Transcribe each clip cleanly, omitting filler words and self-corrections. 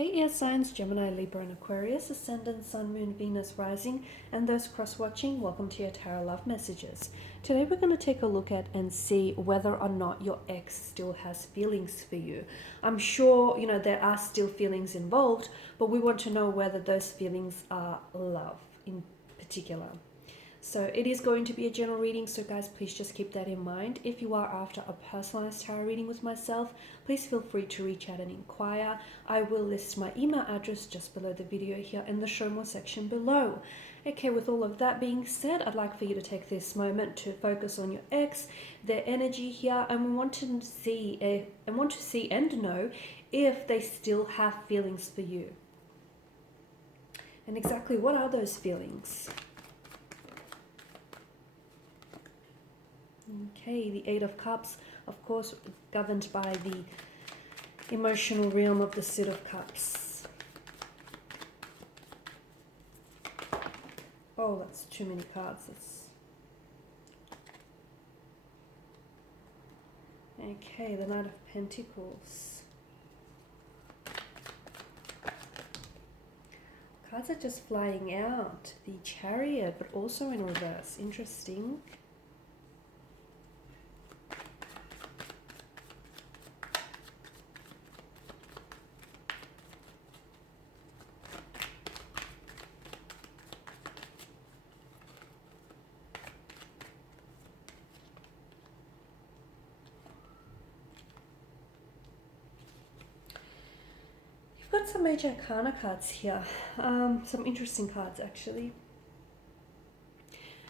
Hey air signs, Gemini, Libra and Aquarius, Ascendant, Sun, Moon, Venus, Rising, and those cross-watching, welcome to your Tarot Love Messages. Today we're going to take a look at and see whether or not your ex still has feelings for you. I'm sure, there are still feelings involved, but we want to know whether those feelings are love in particular. So it is going to be a general reading, so guys, please just keep that in mind. If you are after a personalized tarot reading with myself, please feel free to reach out and inquire. I will list my email address just below the video here in the show more section below. Okay, with all of that being said, I'd like for you to take this moment to focus on your ex, their energy here, and we want to see and know if they still have feelings for you. And exactly what are those feelings? Okay, the Eight of Cups, of course, governed by the emotional realm of the Suit of Cups. Oh, that's too many cards. Okay, the Knight of Pentacles. Cards are just flying out. The Chariot, but also in reverse. Interesting. Got some major arcana cards here, some interesting cards actually.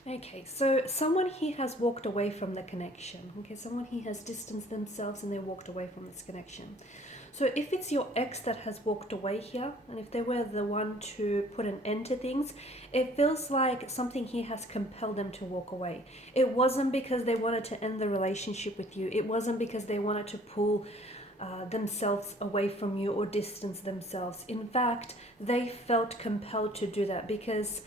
Okay, so someone here has walked away from the connection. Okay, someone here has distanced themselves and they walked away from this connection. So if it's your ex that has walked away here, and if they were the one to put an end to things, it feels like something here has compelled them to walk away. It wasn't because they wanted to end the relationship with you. It wasn't because they wanted to pull themselves away from you or distance themselves. In fact, they felt compelled to do that because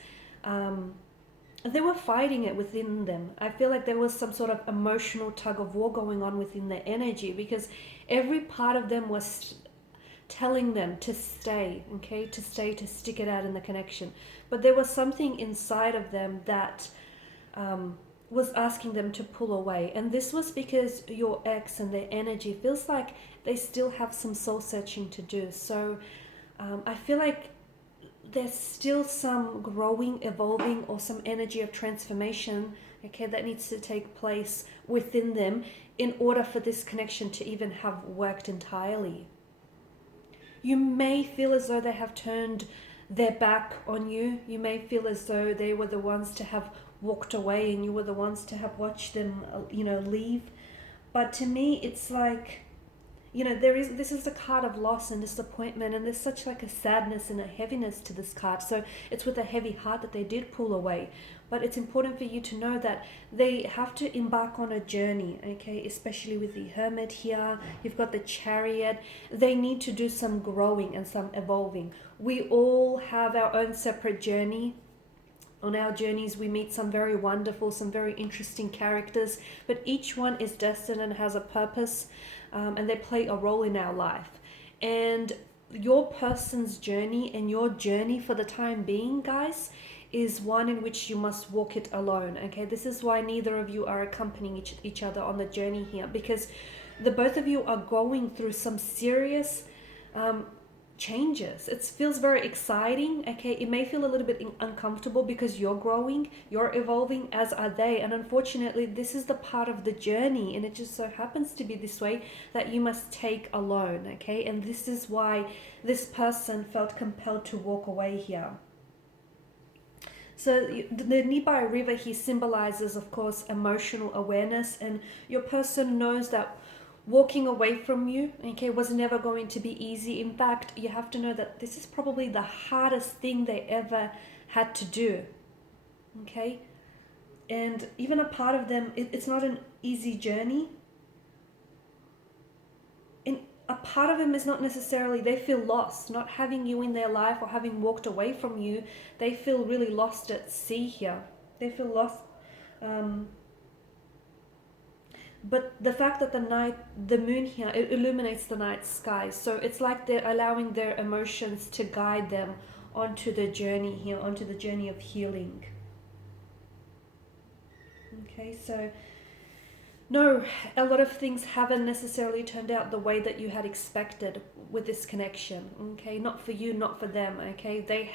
they were fighting it within them. I feel like there was some sort of emotional tug of war going on within their energy because every part of them was telling them to stay, okay, to stay, to stick it out in the connection. But there was something inside of them that was asking them to pull away, and this was because your ex and their energy feels like they still have some soul searching to do. So I feel like there's still some growing, evolving, or some energy of transformation, okay, that needs to take place within them in order for this connection to even have worked entirely. You may feel as though they have turned their back on you. You may feel as though they were the ones to have walked away and you were the ones to have watched them, leave. But to me, it's like, this is the card of loss and disappointment, and there's such like a sadness and a heaviness to this card. So it's with a heavy heart that they did pull away. But it's important for you to know that they have to embark on a journey, okay? Especially with the Hermit here. You've got the Chariot. They need to do some growing and some evolving. We all have our own separate journey. On our journeys, we meet some very wonderful, some very interesting characters, but each one is destined and has a purpose, and they play a role in our life. And your person's journey and your journey for the time being, guys, is one in which you must walk it alone, okay? This is why neither of you are accompanying each other on the journey here, because the both of you are going through some serious changes. It feels very exciting, okay? It may feel a little bit uncomfortable because you're growing, you're evolving, as are they, and unfortunately this is the part of the journey, and it just so happens to be this way that you must take alone, okay? And this is why this person felt compelled to walk away here. So the Nearby River here symbolizes, of course, emotional awareness, and your person knows that walking away from you, okay, was never going to be easy. In fact, you have to know that this is probably the hardest thing they ever had to do, okay? And even a part of them, it's not an easy journey. And a part of them is not necessarily, they feel lost, not having you in their life or having walked away from you. They feel really lost at sea here. They feel lost. But the fact that the moon here, it illuminates the night sky. So it's like they're allowing their emotions to guide them onto the journey here, onto the journey of healing. Okay, so no, a lot of things haven't necessarily turned out the way that you had expected with this connection. Okay, not for you, not for them. Okay, they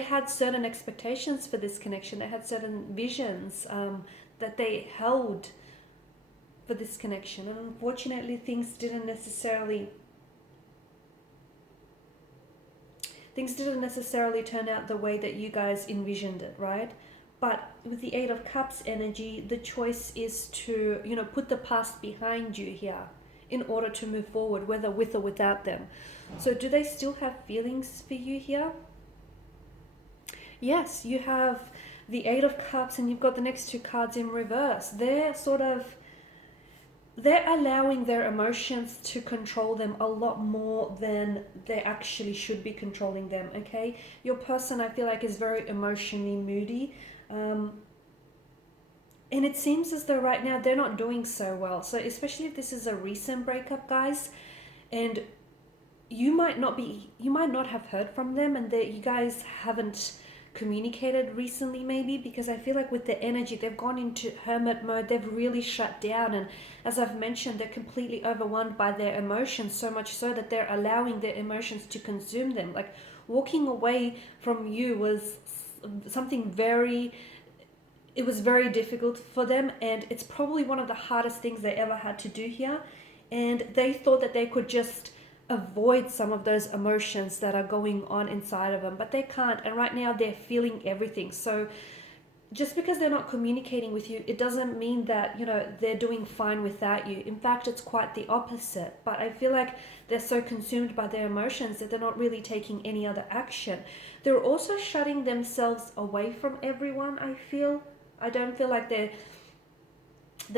had certain expectations for this connection. They had certain visions that they held for this connection, and unfortunately things didn't necessarily turn out the way that you guys envisioned it, right? But with the Eight of Cups energy, the choice is to, put the past behind you here in order to move forward, whether with or without them. So do they still have feelings for you here? Yes, you have the Eight of Cups and you've got the next two cards in reverse. They're allowing their emotions to control them a lot more than they actually should be controlling them, okay? Your person, I feel like, is very emotionally moody. And it seems as though right now they're not doing so well. So especially if this is a recent breakup, guys, and you might not have heard from them, and that you guys haven't communicated recently, maybe, because I feel like with the energy, they've gone into hermit mode. They've really shut down, and as I've mentioned, they're completely overwhelmed by their emotions, so much so that they're allowing their emotions to consume them. Like, walking away from you was something very difficult for them, and it's probably one of the hardest things they ever had to do here. And they thought that they could just avoid some of those emotions that are going on inside of them, but they can't. And right now they're feeling everything. So just because they're not communicating with you, it doesn't mean that, they're doing fine without you. In fact, it's quite the opposite. But I feel like they're so consumed by their emotions that they're not really taking any other action. They're also shutting themselves away from everyone, I don't feel like they're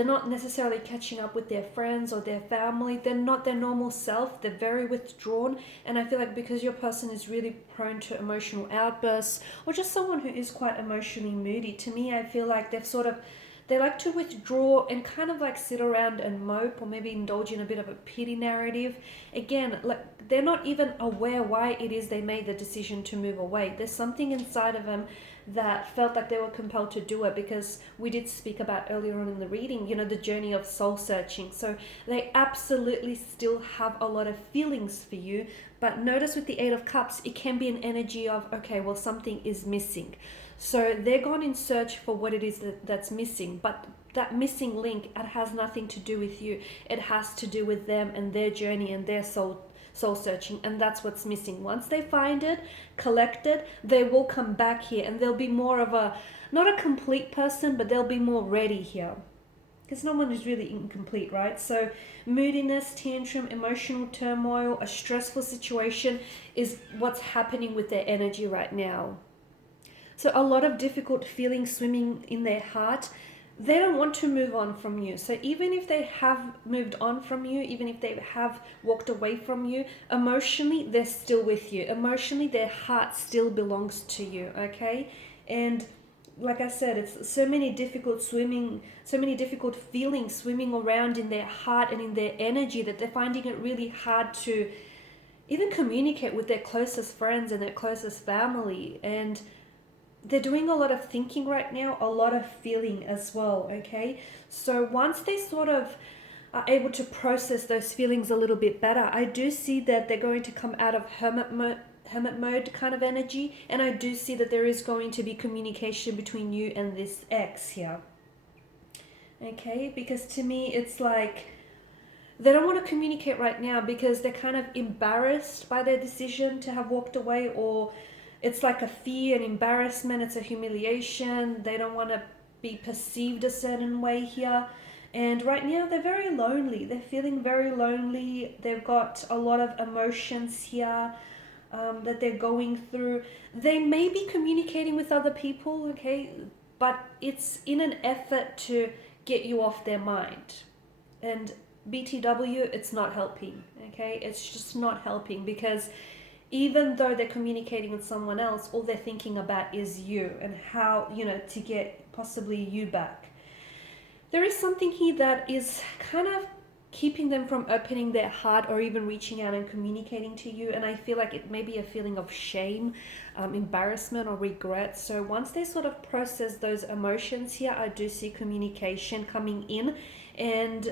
not necessarily catching up with their friends or their family. They're not their normal self. They're very withdrawn. And I feel like because your person is really prone to emotional outbursts, or just someone who is quite emotionally moody, to me, I feel like they like to withdraw and kind of like sit around and mope, or maybe indulge in a bit of a pity narrative. Again, like, they're not even aware why it is they made the decision to move away. There's something inside of them that felt like they were compelled to do it, because we did speak about earlier on in the reading, the journey of soul searching. So they absolutely still have a lot of feelings for you. But notice with the Eight of Cups, it can be an energy of, okay, well, something is missing. So they're gone in search for what it is that's missing. But that missing link, it has nothing to do with you. It has to do with them and their journey and their soul searching, and that's what's missing. Once they find it, collect it, they will come back here, and they'll be more of not a complete person, but they'll be more ready here, because no one is really incomplete, right? So moodiness, tantrum, emotional turmoil, a stressful situation is what's happening with their energy right now. So a lot of difficult feelings swimming in their heart. They don't want to move on from you. So even if they have moved on from you, even if they have walked away from you, emotionally, they're still with you. Emotionally, their heart still belongs to you, okay? And like I said, it's so many difficult feelings swimming around in their heart and in their energy, that they're finding it really hard to even communicate with their closest friends and their closest family. And they're doing a lot of thinking right now, a lot of feeling as well, okay? So once they sort of are able to process those feelings a little bit better, I do see that they're going to come out of hermit mode kind of energy, and I do see that there is going to be communication between you and this ex here, okay? Because to me, it's like they don't want to communicate right now because they're kind of embarrassed by their decision to have walked away, or it's like a fear and embarrassment. It's a humiliation. They don't want to be perceived a certain way here. And right now they're very lonely. They're feeling very lonely. They've got a lot of emotions here that they're going through. They may be communicating with other people, okay? But it's in an effort to get you off their mind. And BTW, it's not helping, okay? It's just not helping, because even though they're communicating with someone else, all they're thinking about is you and how, to get possibly you back. There is something here that is kind of keeping them from opening their heart or even reaching out and communicating to you. And I feel like it may be a feeling of shame, embarrassment, or regret. So once they sort of process those emotions here, I do see communication coming in. And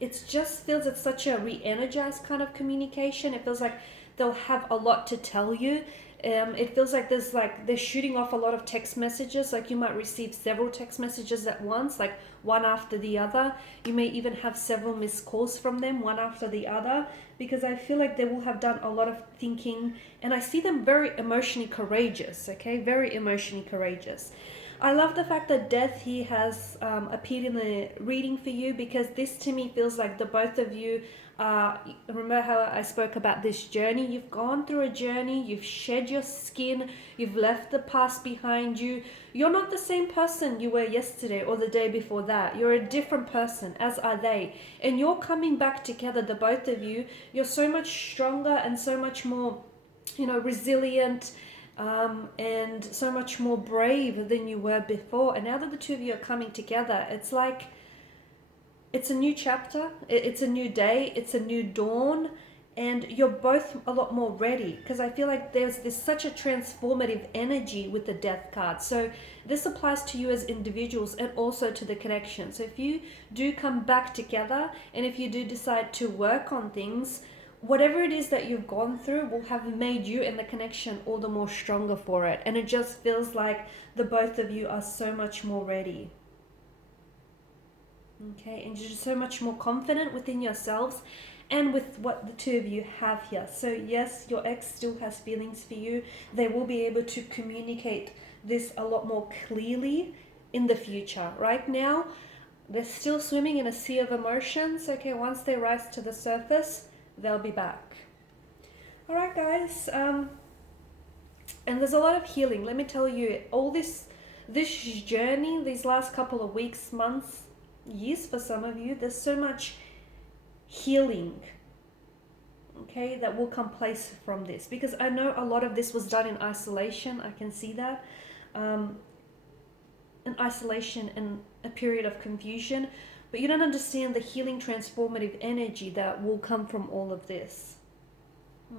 it just feels it's such a re-energized kind of communication. It feels like they'll have a lot to tell you. It feels like they're shooting off a lot of text messages. Like you might receive several text messages at once, like one after the other. You may even have several missed calls from them, one after the other, because I feel like they will have done a lot of thinking, and I see them very emotionally courageous. Okay, very emotionally courageous. I love the fact that death here has appeared in the reading for you, because this to me feels like the both of you remember how I spoke about this journey? You've gone through a journey, you've shed your skin, you've left the past behind you. You're not the same person you were yesterday or the day before that. You're a different person, as are they. And you're coming back together, the both of you. You're so much stronger and so much more, resilient, and so much more brave than you were before. And now that the two of you are coming together, it's like it's a new chapter, it's a new day, it's a new dawn, and you're both a lot more ready, because I feel like there's such a transformative energy with the death card. So this applies to you as individuals and also to the connection. So if you do come back together, and if you do decide to work on things, whatever it is that you've gone through will have made you and the connection all the more stronger for it. And it just feels like the both of you are so much more ready. Okay, and you're so much more confident within yourselves and with what the two of you have here. So yes, your ex still has feelings for you. They will be able to communicate this a lot more clearly in the future. Right now, they're still swimming in a sea of emotions. Okay, once they rise to the surface, they'll be back. All right, guys. And there's a lot of healing. Let me tell you, all this journey, these last couple of weeks, months, years for some of you, there's so much healing, okay, that will come place from this, because I know a lot of this was done in isolation. I can see that, in isolation and a period of confusion, but you don't understand the healing, transformative energy that will come from all of this.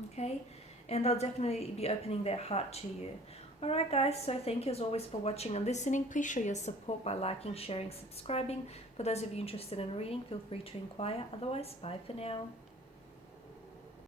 Okay, and they'll definitely be opening their heart to you. Alright guys, so thank you as always for watching and listening. Please show your support by liking, sharing, subscribing. For those of you interested in reading, feel free to inquire. Otherwise, bye for now.